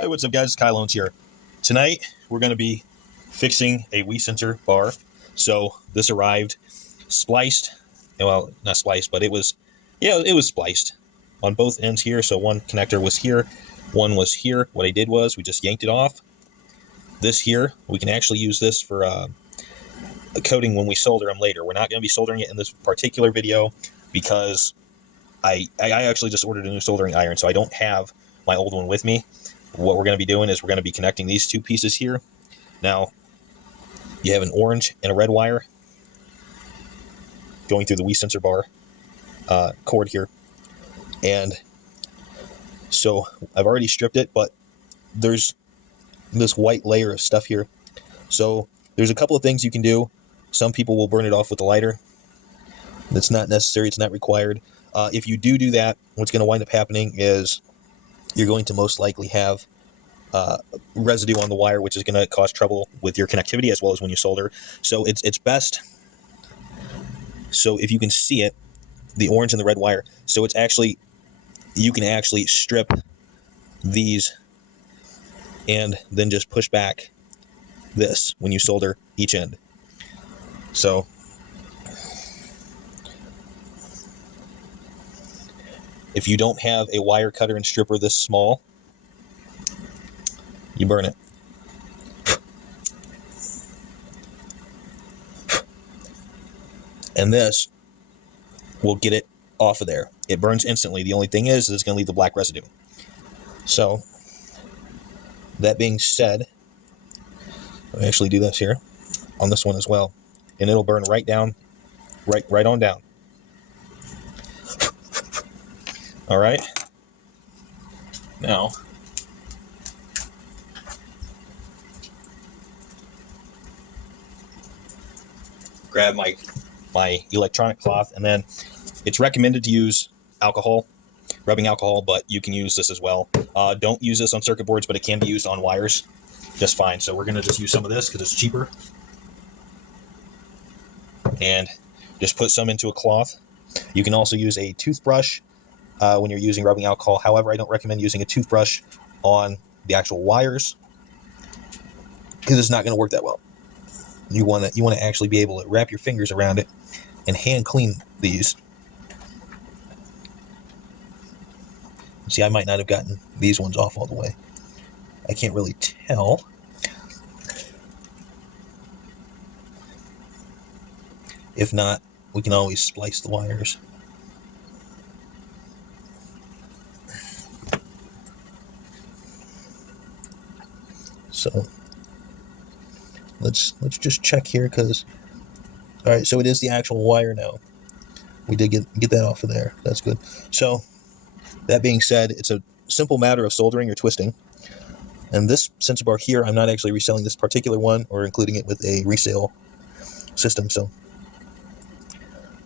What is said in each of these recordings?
Hey, what's up, guys? Kyle Owens here. Tonight, we're going to be fixing a Wii Sensor Bar. So, this arrived spliced. Well, not spliced, but it was spliced on both ends here. So, one connector was here, one was here. What I did was, we just yanked it off. This here, we can actually use this for a coating when we solder them later. We're not going to be soldering it in this particular video because I actually just ordered a new soldering iron, so I don't have my old one with me. What we're going to be doing is we're going to be connecting these two pieces here. Now, you have an orange and a red wire going through the Wii Sensor Bar cord here. And so I've already stripped it, but there's this white layer of stuff here. So there's a couple of things you can do. Some people will burn it off with a lighter. That's not necessary. It's not required. If you do that, what's going to wind up happening is you're going to most likely have residue on the wire, which is going to cause trouble with your connectivity as well as when you solder. So it's best. So if you can see it, the orange and the red wire. So it's actually, you can actually strip these and then just push back this when you solder each end. So if you don't have a wire cutter and stripper this small, you burn it. And this will get it off of there. It burns instantly. The only thing is it's going to leave the black residue. So, that being said, I'll actually do this here on this one as well. And it'll burn right down, right on down. All right. Now, grab my electronic cloth, and then it's recommended to use alcohol, rubbing alcohol, but you can use this as well. Don't use this on circuit boards, but it can be used on wires just fine. So we're going to just use some of this because it's cheaper. And just put some into a cloth. You can also use a toothbrush when you're using rubbing alcohol. However, I don't recommend using a toothbrush on the actual wires because it's not going to work that well. You want to actually be able to wrap your fingers around it and hand clean these. See, I might not have gotten these ones off all the way. I can't really tell. If not, we can always splice the wires. So let's just check here, because all right, so it is the actual wire now. We did get that off of there. That's good. So that being said, it's a simple matter of soldering or twisting. And this sensor bar here, I'm not actually reselling this particular one or including it with a resale system. So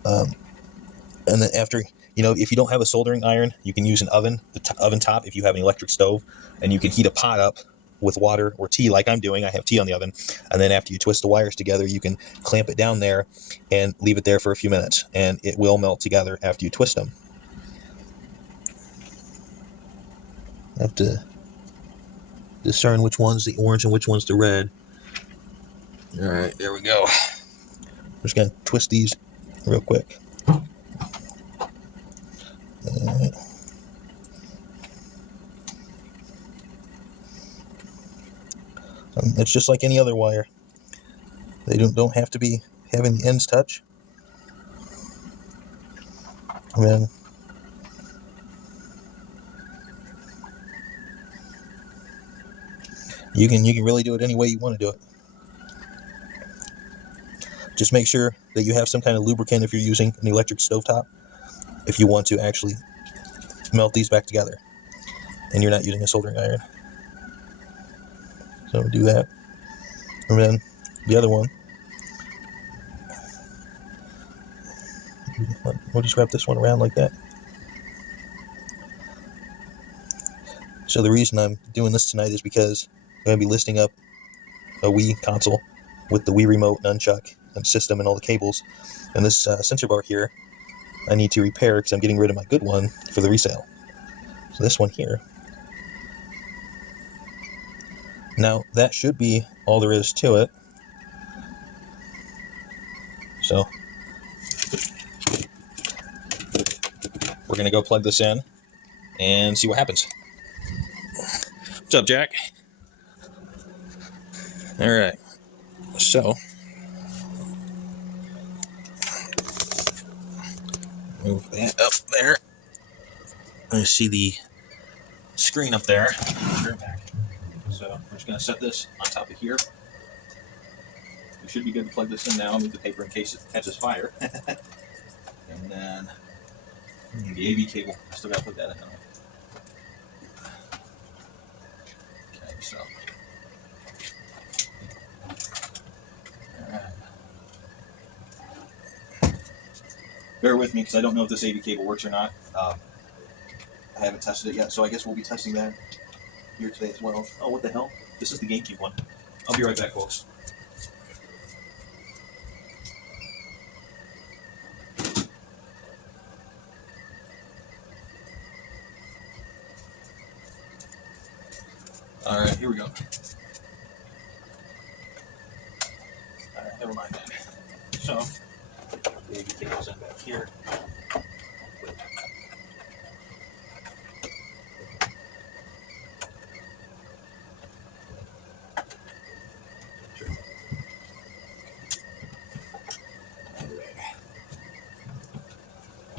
and then after, if you don't have a soldering iron, you can use an oven, the oven top, if you have an electric stove, and you can heat a pot up with water or tea like I'm doing. I have tea on the oven. And then after you twist the wires together, you can clamp it down there and leave it there for a few minutes, and it will melt together after you twist them. I have to discern which one's the orange and which one's the red. All right, there we go. I'm just going to twist these real quick. All right. It's just like any other wire. They don't have to be having the ends touch. And then you can really do it any way you want to do it. Just make sure that you have some kind of lubricant if you're using an electric stovetop, if you want to actually melt these back together and you're not using a soldering iron. So do that. And then the other one, we'll just wrap this one around like that. So the reason I'm doing this tonight is because I'm going to be listing up a Wii console with the Wii remote, nunchuck, and system and all the cables. And this sensor bar here, I need to repair because I'm getting rid of my good one for the resale. So this one here, Now, that should be all there is to it. So, we're going to go plug this in and see what happens. What's up, Jack? All right. So, move that up there. I see the screen up there. So we're just going to set this on top of here. We should be good to plug this in now. Move the paper in case it catches fire. And then the AV cable. I still got to put that in. Okay, so. Alright. Bear with me because I don't know if this AV cable works or not. I haven't tested it yet, so I guess we'll be testing that here today as well. Oh, what the hell? This is the GameCube one. I'll be right back, folks. Alright, here we go. Alright, never mind that. So, the AV cable's in back here.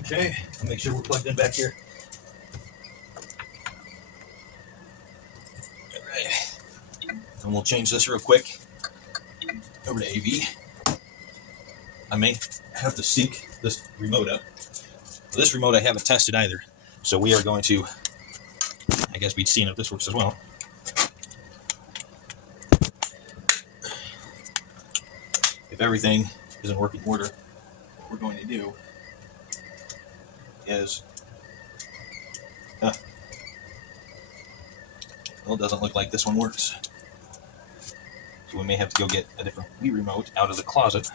Okay, I'll make sure we're plugged in back here. Alright, and we'll change this real quick over to AV. I may have to sync this remote up. This remote I haven't tested either, so we are going to, I guess we'd seen if this works as well. If everything is in working order, what we're going to do is, well, it doesn't look like this one works. So we may have to go get a different Wii remote out of the closet.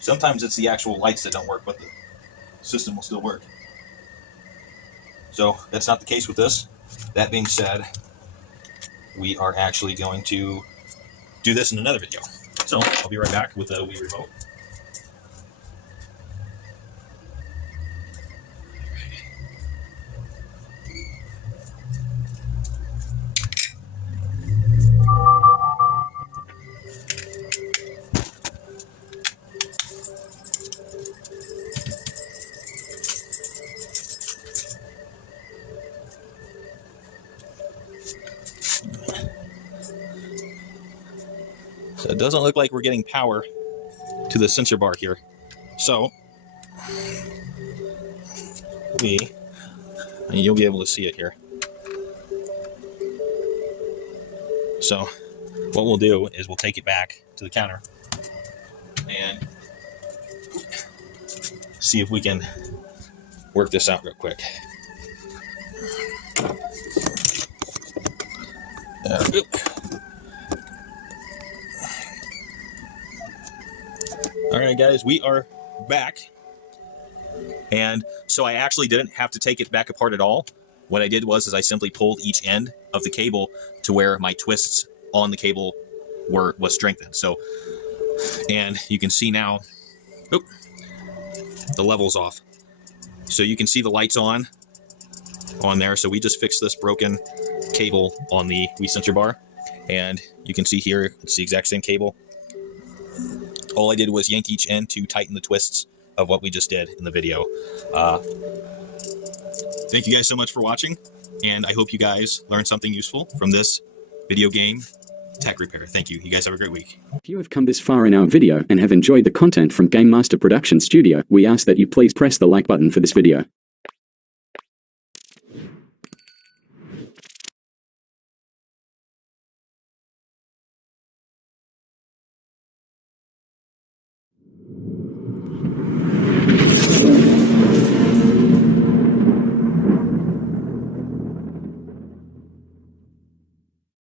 Sometimes it's the actual lights that don't work, but the system will still work. So that's not the case with this. That being said, we are actually going to do this in another video. So I'll be right back with the Wii remote. So it doesn't look like we're getting power to the sensor bar here. So you'll be able to see it here. So what we'll do is we'll take it back to the counter and see if we can work this out real quick. All right, guys, we are back. And so I actually didn't have to take it back apart at all. What I did was I simply pulled each end of the cable to where my twists on the cable was strengthened. So, and you can see now, the level's off. So you can see the lights on there. So we just fixed this broken cable on the Wii Sensor Bar. And you can see here, it's the exact same cable. All I did was yank each end to tighten the twists of what we just did in the video. Thank you guys so much for watching, and I hope you guys learned something useful from this video game tech repair. Thank you. You guys have a great week. If you have come this far in our video and have enjoyed the content from Game Master Production Studio, we ask that you please press the like button for this video.